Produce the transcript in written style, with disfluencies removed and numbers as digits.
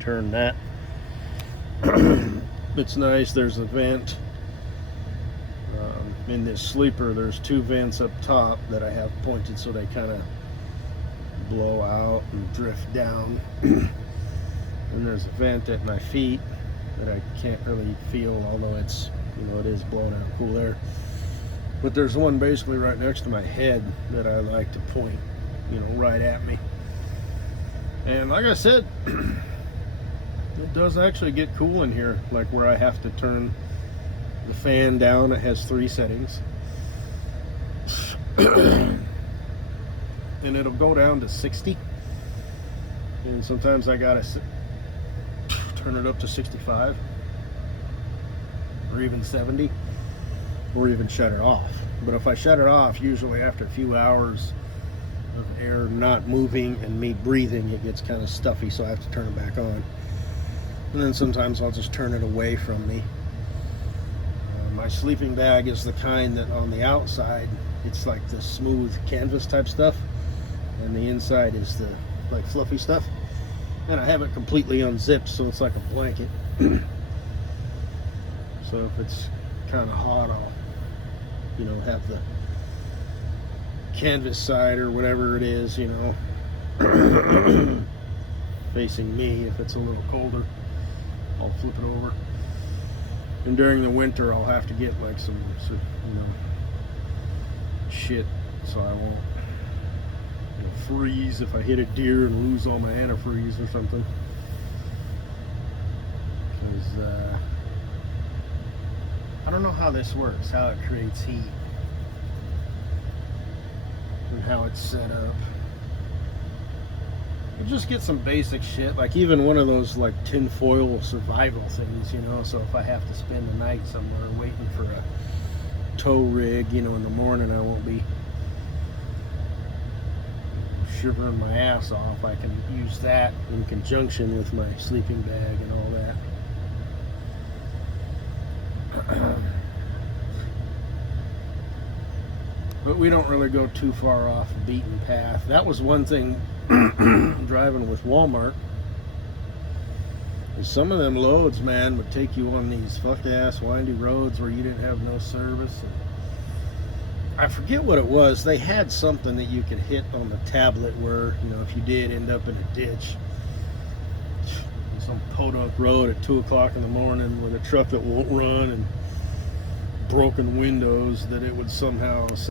Turn that. It's nice. There's a vent in this sleeper. There's two vents up top that I have pointed so they kind of blow out and drift down. And there's a vent at my feet that I can't really feel, although it's, it is blowing out cool air. But there's one basically right next to my head that I like to point, right at me. And like I said, it does actually get cool in here, like where I have to turn the fan down. It has 3 settings. And it'll go down to 60. And sometimes I gotta turn it up to 65. Or even 70. Or even shut it off. But if I shut it off, usually after a few hours of air not moving and me breathing, it gets kind of stuffy, so I have to turn it back on. And then sometimes I'll just turn it away from me. My sleeping bag is the kind that on the outside it's like the smooth canvas type stuff, and the inside is the like fluffy stuff. And I have it completely unzipped, so it's like a blanket. So if it's kind of hot, I'll have the canvas side or whatever it is, facing me. If it's a little colder, I'll flip it over. And during the winter, I'll have to get like some shit so I won't freeze if I hit a deer and lose all my antifreeze or something. Because I don't know how this works, how it creates heat and how it's set up. You just get some basic shit, like even one of those like tinfoil survival things, so if I have to spend the night somewhere waiting for a tow rig, in the morning I won't be shivering my ass off. I can use that in conjunction with my sleeping bag and all that. But we don't really go too far off the beaten path. That was one thing driving with Walmart. Some of them loads, man, would take you on these fuck-ass windy roads where you didn't have no service. And I forget what it was. They had something that you could hit on the tablet where, if you did end up in a ditch, some podunk road at 2 o'clock in the morning with a truck that won't run and broken windows, that it would somehow